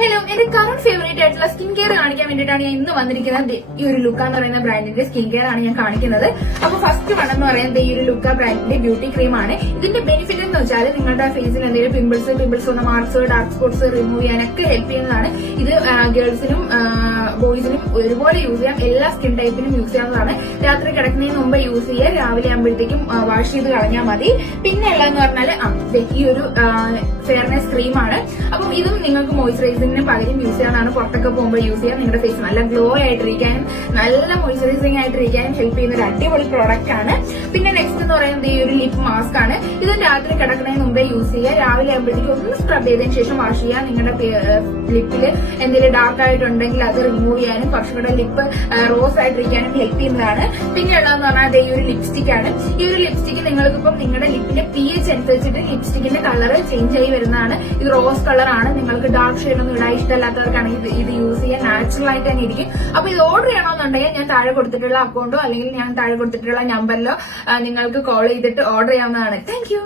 Hello, എന്റെ current favourite ആയിട്ടുള്ള skin care കാണിക്കാൻ വേണ്ടിയിട്ടാണ് ഞാൻ ഇന്ന് വന്നിരിക്കുന്നത്. ഈ ഒരു ലുക്ക എന്ന് പറയുന്ന ബ്രാൻഡിന്റെ സ്കിൻ കെയർ ആണ് ഞാൻ കാണിക്കുന്നത്. അപ്പൊ ഫസ്റ്റ് വൺ എന്ന് പറയുന്നത് ഈ ഒരു ലുക്ക ബ്രാൻഡിന്റെ ബ്യൂട്ടി ക്രീം ആണ്. ഇതിന്റെ ബെനിഫിറ്റ് എന്ന് വെച്ചാൽ നിങ്ങളുടെ ഫേസിൽ എന്തെങ്കിലും പിമ്പിൾസ് വന്ന മാർക്സ്, ഡാർക്ക് സ്പോട്ട്സ് റിമൂവ് ചെയ്യാനൊക്കെ ഹെൽപ്പ് ചെയ്യുന്നതാണ്. ഇത് ഗേൾസിനും ബോയ്സിനും ഒരുപോലെ യൂസ് ചെയ്യാം. എല്ലാ സ്കിൻ ടൈപ്പിനും യൂസ് ചെയ്യാവുന്നതാണ്. രാത്രി കിടക്കുന്നതിന് മുമ്പ് യൂസ് ചെയ്യുക. രാവിലെ ആകുമ്പോഴത്തേക്കും വാഷ് ചെയ്ത് കളഞ്ഞാൽ മതി. പിന്നെ ഉള്ളതെന്ന് പറഞ്ഞാൽ ഈ ഒരു ഫെയർനെസ് ക്രീമാണ്. അപ്പം ഇതും നിങ്ങൾക്ക് മോയ്സ്ചറൈസിംഗിന് പകരം യൂസ് ചെയ്യാനാണ്. പുറത്തൊക്കെ പോകുമ്പോൾ യൂസ് ചെയ്യാം. നിങ്ങളുടെ ഫേസ് നല്ല ഗ്ലോ ആയിട്ടിരിക്കാനും നല്ല മോയ്സ്ചറൈസിംഗ് ആയിട്ടിരിക്കാനും ഹെൽപ്പ് ചെയ്യുന്ന ഒരു അടിപൊളി പ്രോഡക്റ്റ് ആണ്. പിന്നെ നെക്സ്റ്റ് എന്ന് പറയുന്നത് ഈ ഒരു ലിപ് മാസ്ക് ആണ്. ഇത് രാത്രി കിടക്കുന്നതിന് മുമ്പേ യൂസ് ചെയ്യുക. രാവിലെ ആകുമ്പോഴത്തേക്കും ഒന്ന് സ്ക്രബ് ചെയ്തതിനു ശേഷം വാഷ് ചെയ്യുക. നിങ്ങളുടെ ലിപ്പില് എന്തെങ്കിലും ഡാർക്ക് ആയിട്ടുണ്ടെങ്കിൽ അത് റിമൂവ് ചെയ്യാനും കുറച്ചുകൂടെ ലിപ്പ് റോസ് ആയിട്ടിരിക്കാനും ഹെൽപ്പ് ചെയ്യുന്നതാണ്. പിന്നെ ഉള്ളതെന്ന് പറഞ്ഞാൽ ഈ ഒരു ലിപ്സ്റ്റിക് ആണ്. ഈ ഒരു ലിപ്സ്റ്റിക് നിങ്ങൾക്കിപ്പം നിങ്ങളുടെ ലിപ്പിന്റെ pH അനുസരിച്ചിട്ട് ലിപ്സ്റ്റിക്കിന്റെ കളർ ചേഞ്ച് ആയി വരുന്നതാണ്. ഇത് റോസ് കളർ ആണ്. നിങ്ങൾക്ക് ഡാർക്ക് ഷെയ്ഡ് ഒന്നും ഇടാൻ ഇഷ്ടമല്ലാത്തവർക്കാണെങ്കിൽ ഇത് യൂസ് ചെയ്യാൻ നാച്ചുറൽ ആയിട്ട് തന്നെ ഇരിക്കും. അപ്പൊ ഇത് ഓർഡർ ചെയ്യണമെന്നുണ്ടെങ്കിൽ ഞാൻ താഴെ കൊടുത്തിട്ടുള്ള അക്കൗണ്ടോ അല്ലെങ്കിൽ ഞാൻ താഴെ കൊടുത്തിട്ടുള്ള നമ്പറിലോ നിങ്ങൾക്ക് കോൾ ചെയ്തിട്ട് ഓർഡർ ചെയ്യാവുന്നതാണ്. Thank you.